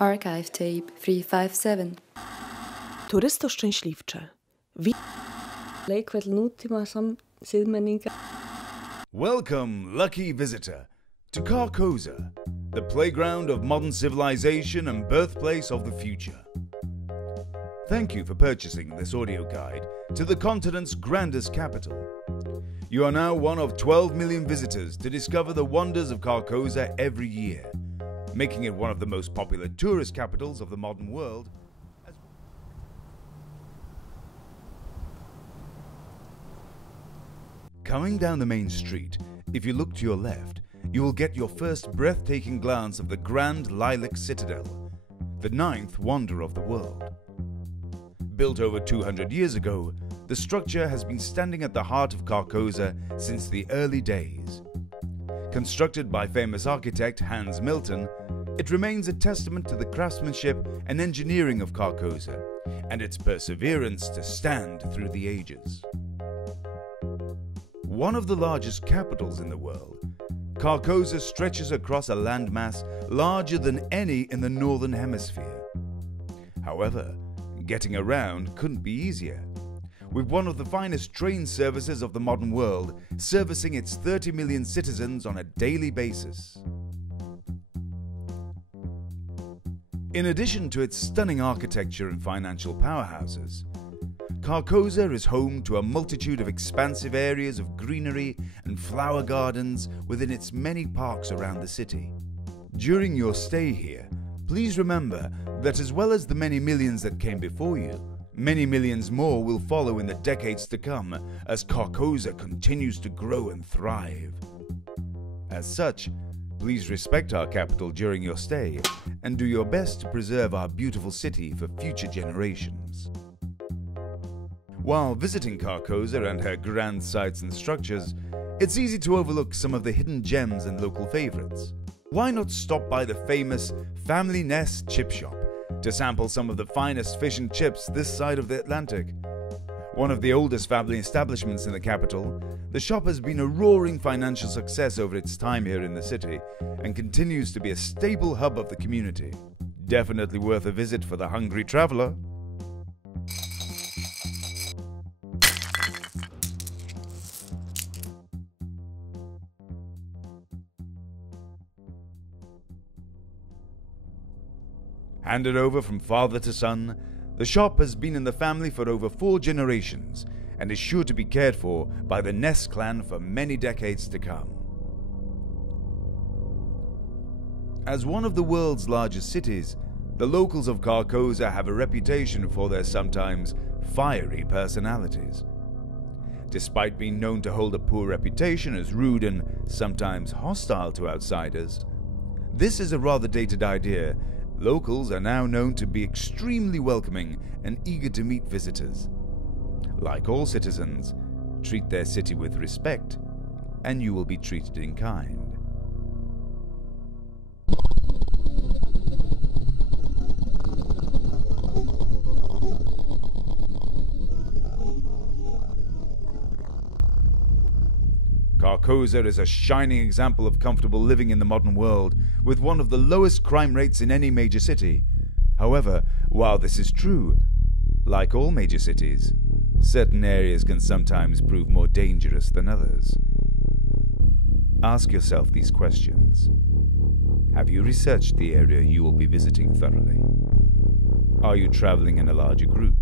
Archive tape 357. Turysto szczęśliwcze. Welcome, lucky visitor, to Carcosa, the playground of modern civilization and birthplace of the future. Thank you for purchasing this audio guide to the continent's grandest capital. You are now one of 12 million visitors to discover the wonders of Carcosa every year, making it one of the most popular tourist capitals of the modern world. Coming down the main street, if you look to your left, you will get your first breathtaking glance of the grand Lilac Citadel, the ninth wonder of the world. Built over 200 years ago, the structure has been standing at the heart of Carcosa since the early days. Constructed by famous architect Hans Milton, it remains a testament to the craftsmanship and engineering of Carcosa and its perseverance to stand through the ages. One of the largest capitals in the world, Carcosa stretches across a landmass larger than any in the Northern Hemisphere. However, getting around couldn't be easier, with one of the finest train services of the modern world servicing its 30 million citizens on a daily basis. In addition to its stunning architecture and financial powerhouses, Carcosa is home to a multitude of expansive areas of greenery and flower gardens within its many parks around the city. During your stay here, please remember that as well as the many millions that came before you, many millions more will follow in the decades to come as Carcosa continues to grow and thrive. As such, please respect our capital during your stay and do your best to preserve our beautiful city for future generations. While visiting Carcosa and her grand sites and structures, it's easy to overlook some of the hidden gems and local favorites. Why not stop by the famous Tam Ness chip shop to sample some of the finest fish and chips this side of the Atlantic? One of the oldest family establishments in the capital, the shop has been a roaring financial success over its time here in the city and continues to be a staple hub of the community. Definitely worth a visit for the hungry traveler. Handed over from father to son, the shop has been in the family for over 4 generations and is sure to be cared for by the Ness clan for many decades to come. As one of the world's largest cities, the locals of Carcosa have a reputation for their sometimes fiery personalities. Despite being known to hold a poor reputation as rude and sometimes hostile to outsiders, this is a rather dated idea. Locals are now known to be extremely welcoming and eager to meet visitors. Like all citizens, treat their city with respect, and you will be treated in kind. Carcosa is a shining example of comfortable living in the modern world, with one of the lowest crime rates in any major city. However, while this is true, like all major cities, certain areas can sometimes prove more dangerous than others. Ask yourself these questions. Have you researched the area you will be visiting thoroughly? Are you traveling in a larger group?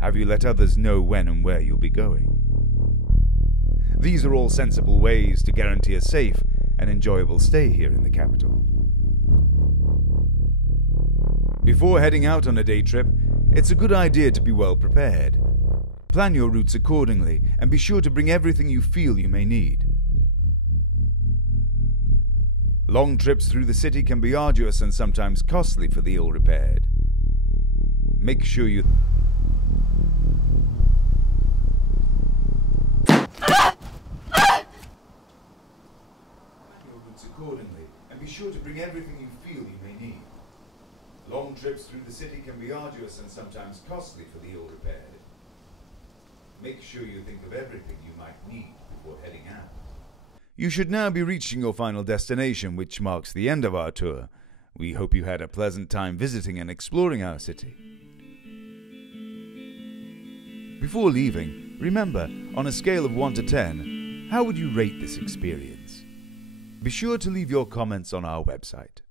Have you let others know when and where you'll be going? These are all sensible ways to guarantee a safe and enjoyable stay here in the capital. Before heading out on a day trip, it's a good idea to be well prepared. Plan your routes accordingly and be sure to bring everything you feel you may need. Long trips through the city can be arduous and sometimes costly for the ill-prepared. Make sure you accordingly, and be sure to bring everything you feel you may need. Long trips through the city can be arduous and sometimes costly for the ill-prepared. Make sure you think of everything you might need before heading out. You should now be reaching your final destination, which marks the end of our tour. We hope you had a pleasant time visiting and exploring our city. Before leaving, remember, on a scale of 1 to 10, how would you rate this experience? Be sure to leave your comments on our website.